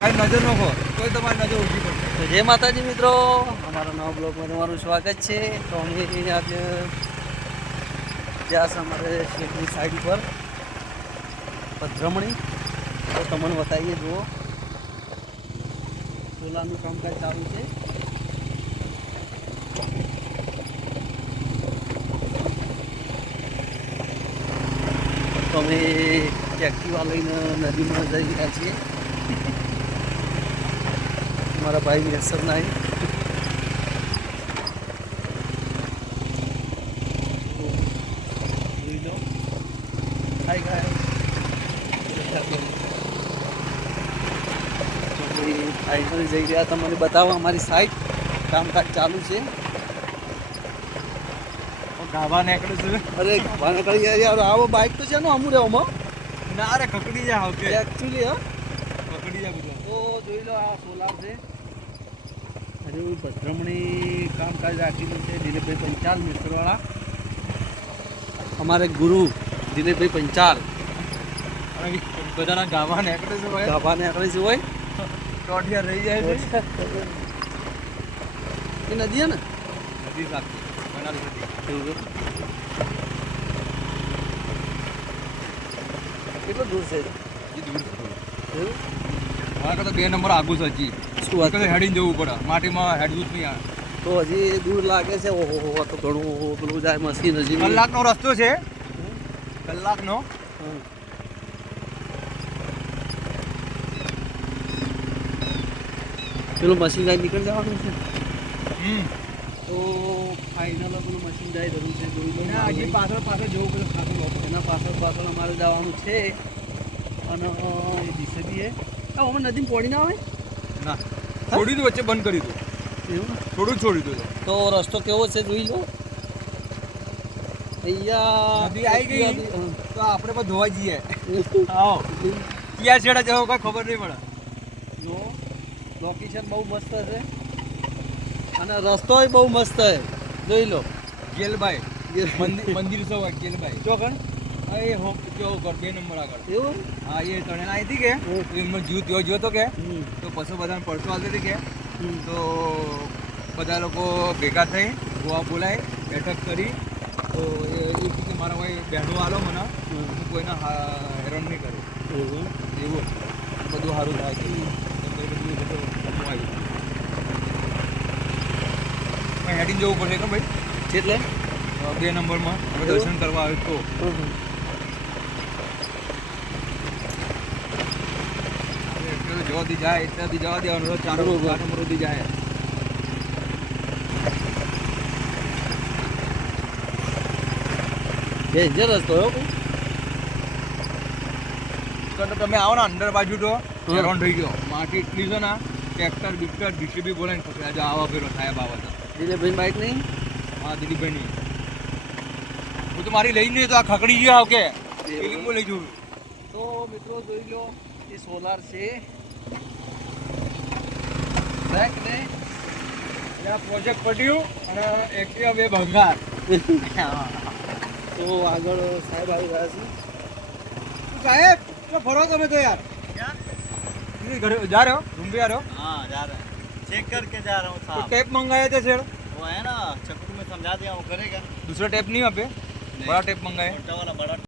કાંઈ નજર નાખો કોઈ તમારી નજર તો જય માતાજી મિત્રો, અમારા નવા બ્લોગમાં તમારું સ્વાગત છે. તો અમે આજે જ્યાં અમારે શેઠની સાઈડ ઉપર, પધ્રમણી. તો તમને બતાવીએ, જુઓ. સોલારનું કામકાજ ચાલુ છે. તો અમે એક્ટિવા લઈને નદીમાં જઈ રહ્યા છીએ. મારા ભાઈની અસર ના ગાય જઈ રહ્યા તમને બતાવો અમારી સાઈટ કામકાજ ચાલુ છે. ગાભા નીકળે છે. અરે ગાભા ગયા યાર. આવો બાઇક તો છે ને અમુ રહેવામાં ના રે ખકડી જાય ઓકે. એકચ્યુઅલી હા. તો જોઈ લો આ સોલાર છે. હજુ ભદ્રમણી કામકાજ રાખેલું છે દિલીપભાઈ પંચાલ મિસ્ત્રવાળા અમારે ગુરુ દિલીપભાઈ પંચાલ. બધાના ગાભા નીકળે છે ભાઈ. ગાભાને આકડી છે હોય ટોટિયા રહી જાય છે. એ નદી ને? નદી સાચી. કેટલો દૂર છે? એ દૂર છે? મારા કરતા બે નંબર આગું છે હજી. શું વાત હેડીને જવું પડે. માટીમાં હેડવું જ નહીં આવે. તો હજી દૂર લાગે છે? ઓહો તો ઘણું પેલું જાય મશીન હજી કલાકનો રસ્તો છે. કલાકનો. પેલું મશીન જાય નીકળી જવાનું છે? હમ. તો ફાઇનલ પેલું મશીન જાય રહ્યું છે હજી પાછળ પાછળ જવું પડે ખાતું. એના પાછળ પાછળ અમારે જવાનું છે. અને એ દિશે બી એ આ અમે નદીમાં પોડી ના આવે ના. છોડી દઉં વચ્ચે બંધ કરી દો. એવું? થોડું જ છોડી દો તો રસ્તો કેવો છે જોઈ લો. અહીંયા નદી આઈ ગઈ? તો આપણે પણ ધોવા જઈએ. આવો. ક્યાં છેડા જવો કોઈ ખબર નહીં પડે. જો લોકેશન બહુ મસ્ત છે. અને રસ્તોય બહુ મસ્ત છે. જોઈ લો. ગેલભાઈ ગેલ- મંદિર મંદિર સૌ ગેલભાઈ ચોકણ એ હો કેવો બે નંબર આગળ. એવું? હા એ તણે આવી હતી કે. એમનો જીવ ત્યો જ્યો તો કે. તો પછી બધાને પડતો આવતી હતી કે? તો બધા લોકો ભેગા થઈ ગોવા બોલાય બેઠક કરી. તો એ કહે કે મારા ભાઈ બહેનો આલો મને. હું કોઈને હેરાન નહીં કરું. એવું? એવું બધું સારું થાય. છે હેડિંગ જવું પડશે કે ભાઈ? એટલે બે નંબરમાં. દર્શન કરવા આવ્યું તો. એટલે જાય એટલાથી જવા દેવાનું ચાલુ બરોબર. ચાર જાય. ડેન્જર રસ્તો હો તો તમે આવો ને અંદર બાજુ તો. હેરાન થઈ ગયો. માટી એટલી છે ને ટ્રેક્ટર બિક્ટર જીસીબી બોલે ને પછી આજે આવા ફેરો સાહેબ આવા દિલીપભાઈ બાઇક નહીં? હા દિલીપભાઈ ની હું તો મારી લઈને તો આ ખકડી ગયો કે ફિલ્મ લઈ જવું. તો મિત્રો જોઈ લો એ સોલાર છે. ને એટલે આ પ્રોજેક્ટ પટ્યું અને એક્ટિવા બે ભંગાર તો આગળ સાહેબ આવી રહ્યા છે સાહેબ તો ફરો તમે તો યાર नहीं, घर जा रहे हो तुम भी आ रहे हो हाँ जा रहे हैं चेक करके जा रहा हूँ तो साहब टेप मंगाए थे सर वो है ना चक्कू में समझा दिया वो करेगा दूसरा टेप नहीं वहाँ पे बड़ा टेप मंगाए छोटा वाला बड़ा